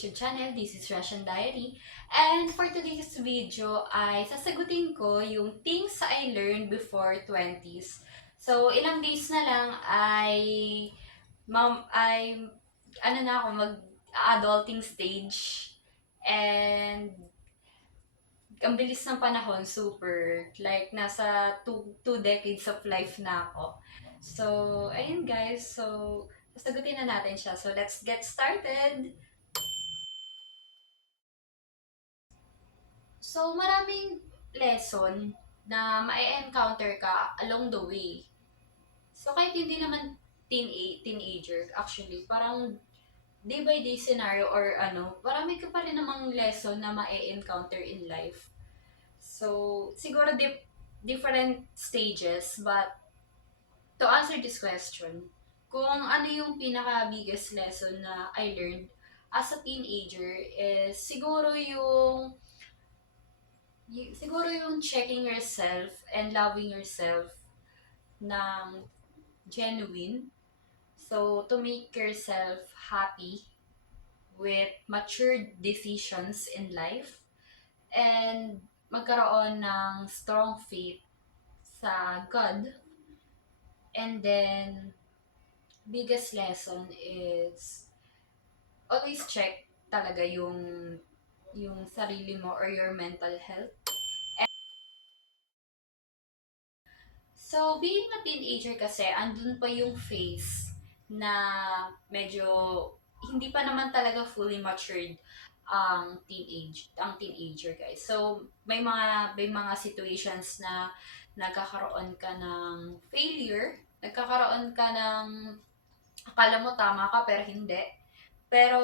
YouTube channel. This is Russian Diary. And for today's video ay sasagutin ko yung things I learned before 20s. So, ilang days na lang ay ano na ako, mag-adulting stage. And ang bilis ng panahon, super. Like, nasa two decades of life na ako. So, ayun guys. So, sasagutin na natin siya. So, let's get started! So, maraming lesson na ma-encounter ka along the way. So, kahit hindi naman teenager, actually, parang day by day scenario or ano, marami ka pa rin namang lesson na ma-encounter in life. So, siguro different stages, but to answer this question, kung ano yung pinaka-biggest lesson na I learned as a teenager is siguro yung checking yourself and loving yourself ng genuine. So, to make yourself happy with matured decisions in life and magkaroon ng strong faith sa God. And then, biggest lesson is always check talaga yung sarili mo or your mental health. So, being a teenager kasi, andun pa yung phase na medyo hindi pa naman talaga fully matured ang teenager guys. So, may mga situations na nagkakaroon ka ng failure, nagkakaroon ka ng akala mo tama ka pero hindi. Pero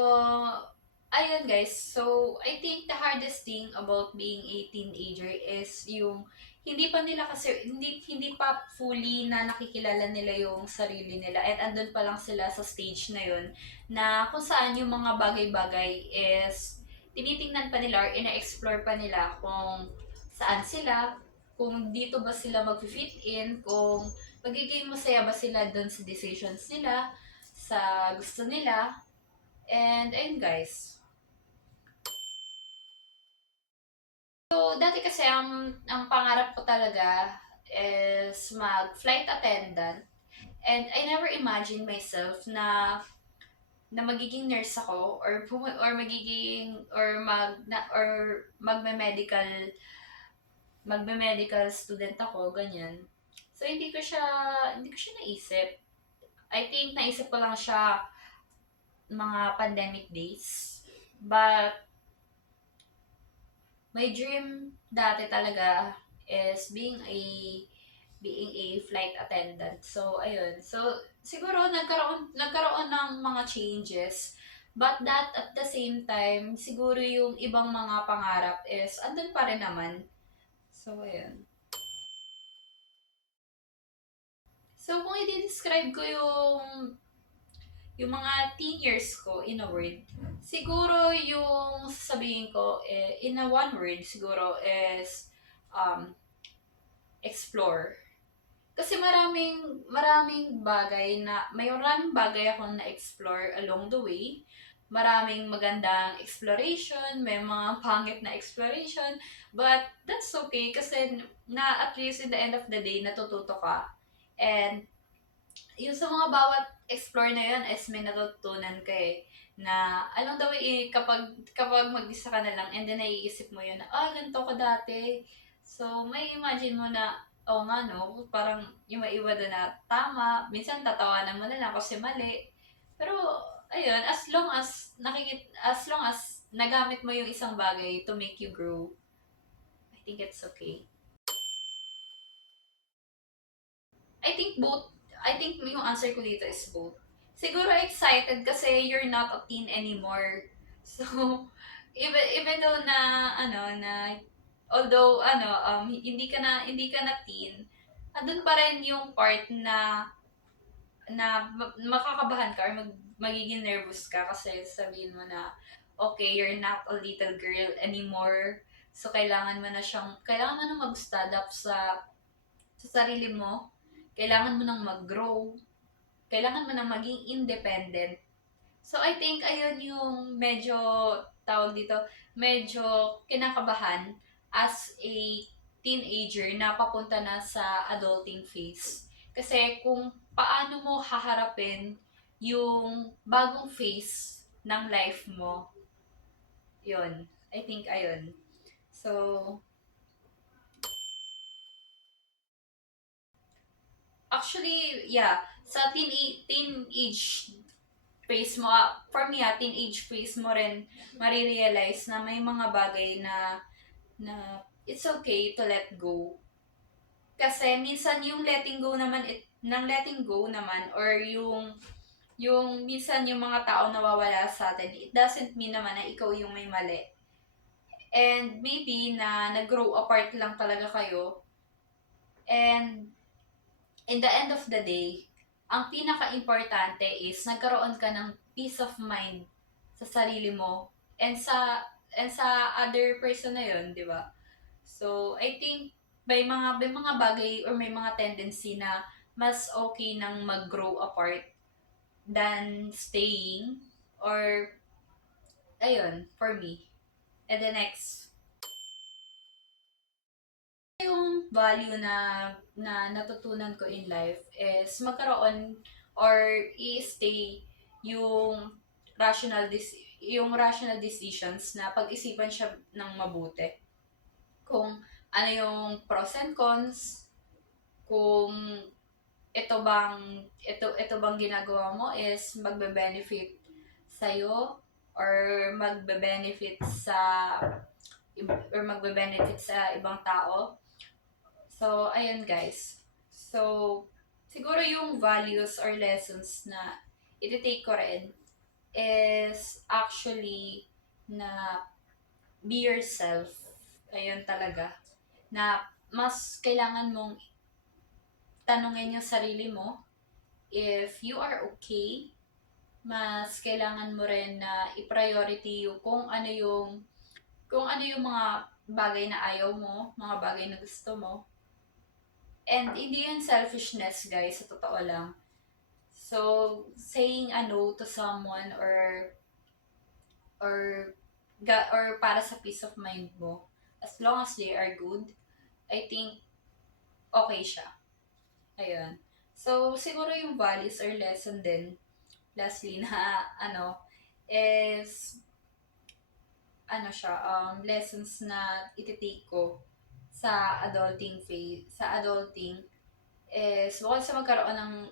ayun guys, so I think the hardest thing about being a teenager is yung hindi pa fully na nakikilala nila yung sarili nila and andun pa lang sila sa stage na yun na kung saan yung mga bagay-bagay is tinitingnan pa nila or ina-explore pa nila kung saan sila, kung dito ba sila mag-fit in, kung magiging masaya ba sila dun sa decisions nila, sa gusto nila, and ayun guys. So, dati kasi ang pangarap ko talaga is mag-flight attendant. And I never imagined myself na magiging nurse ako or magiging or magme-medical student ako ganyan. So hindi ko siya naisip. I think naisip ko lang siya mga pandemic days. But my dream dati talaga is being a flight attendant. So, ayun. So, siguro nagkaroon ng mga changes. But that at the same time, siguro yung ibang mga pangarap is andun pa rin naman. So, ayun. So, kung i-describe ko yung mga teen years ko in a word, siguro yung sasabihin ko in a one word siguro is um, explore. Kasi maraming bagay akong na-explore along the way. Maraming magandang exploration, may mga pangit na exploration, but that's okay kasi at least in the end of the day, natututo ka. And yung sa mga bawat explore na yun is may natutunan ka na along the way kapag mag-isa ka na lang and then naiisip mo yun na ganito ko dati. So may imagine mo na nga no, parang yung maiba doon na tama, minsan tatawanan mo na lang kasi mali. Pero ayun, as long as nagamit mo yung isang bagay to make you grow, I think it's okay. I think both. I think yung answer ko dito is both. Siguro excited kasi you're not a teen anymore. So, even though na, although, hindi ka na teen, andun pa rin yung part na makakabahan ka or magiging nervous ka kasi sabihin mo na, okay, you're not a little girl anymore. So, kailangan mo na mag-stand up sa sarili mo, kailangan mo nang mag-grow, kailangan mo nang maging independent. So, I think ayun yung medyo, tawag dito, medyo kinakabahan as a teenager na papunta na sa adulting phase. Kasi kung paano mo haharapin yung bagong phase ng life mo, yun. I think ayun. So, actually, yeah, sa teenage phase mo, for me teenage phase mo rin marirealize na may mga bagay na it's okay to let go. Kasi minsan yung letting go naman, ng letting go naman, or yung minsan yung mga tao nawawala sa atin, it doesn't mean naman na ikaw yung may mali. And maybe na nag-grow apart lang talaga kayo. And in the end of the day, ang pinaka-importante is nagkaroon ka ng peace of mind sa sarili mo and sa other person na yun, di ba? So, I think may mga bagay or may mga tendency na mas okay nang mag-grow apart than staying, or ayun, for me. And the next, yung value na natutunan ko in life is magkaroon or i-stay yung rational decisions na pag-isipan siya ng mabuti. Kung ano yung pros and cons, kung ito bang ginagawa mo is magbe-benefit sa'yo or magbe-benefit sa ibang tao. So, ayun guys. So, siguro yung values or lessons na iti-take ko rin is actually na be yourself. Ayun talaga. Na mas kailangan mong tanungin yung sarili mo if you are okay. Mas kailangan mo rin na i-priority yung kung ano yung mga bagay na ayaw mo, mga bagay na gusto mo. And hindi yun selfishness, guys, sa totoo lang. So, saying a no to someone or or para sa peace of mind mo, as long as they are good, I think okay siya. Ayun. So, siguro yung values or lesson din, lastly, na is lessons na iti-take ko sa adulting is bukod sa magkaroon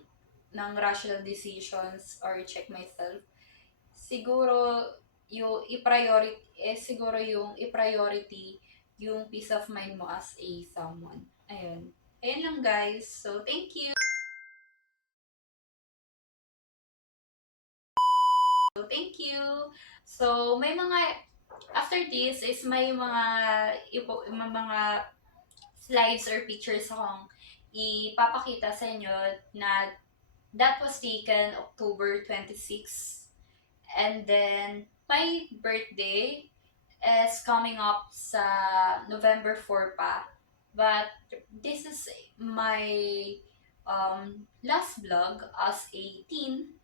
ng rational decisions or check myself, siguro siguro yung i-priority yung peace of mind mo as a someone. Ayun. Ayun lang guys. So, thank you. Thank you. So, after this is may mga slides or pictures akong ipapakita sa inyo na that was taken October 26. And then, my birthday is coming up sa November 4 pa. But, this is my last vlog as a teen.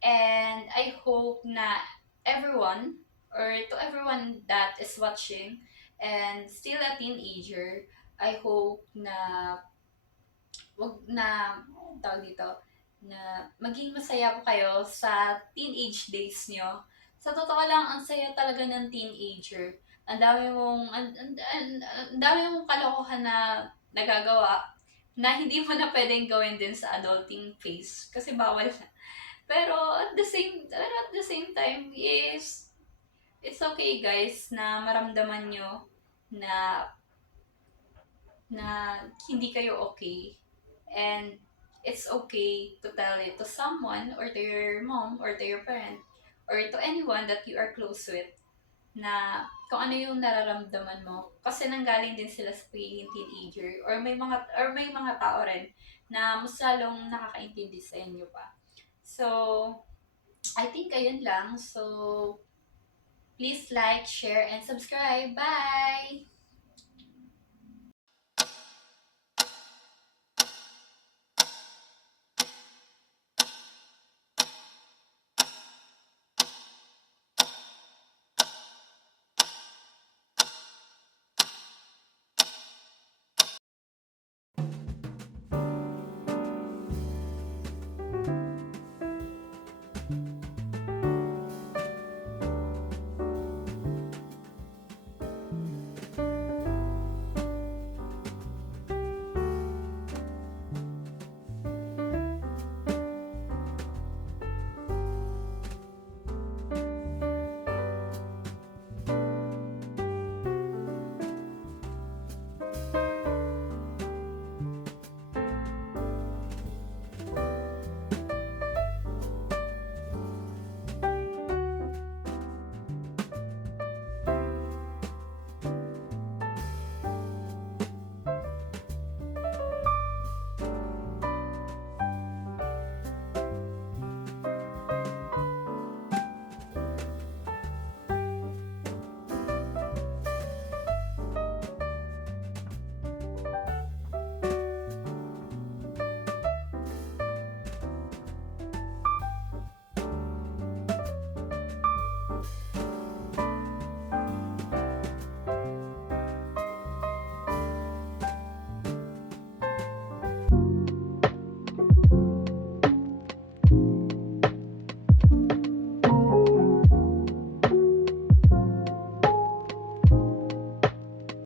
And I hope na everyone, or to everyone that is watching and still a teenager, I hope na wag na tawag dito na maging masaya po kayo sa teenage days nyo. Sa totoo lang, ang saya talaga ng teenager. Ang dami mong kalokohan na nagagawa na hindi mo na pwedeng gawin din sa adulting phase kasi bawal na. Pero at the same time is it's okay guys na maramdaman nyo na hindi kayo okay. And it's okay to tell it to someone or to your mom or to your parent or to anyone that you are close with na kung ano yung nararamdaman mo kasi nanggaling din sila sa pagiging teenager, or may mga tao rin na mas lalong nakakaintindi sa inyo pa. So, I think ayun lang. So, please like, share, and subscribe. Bye!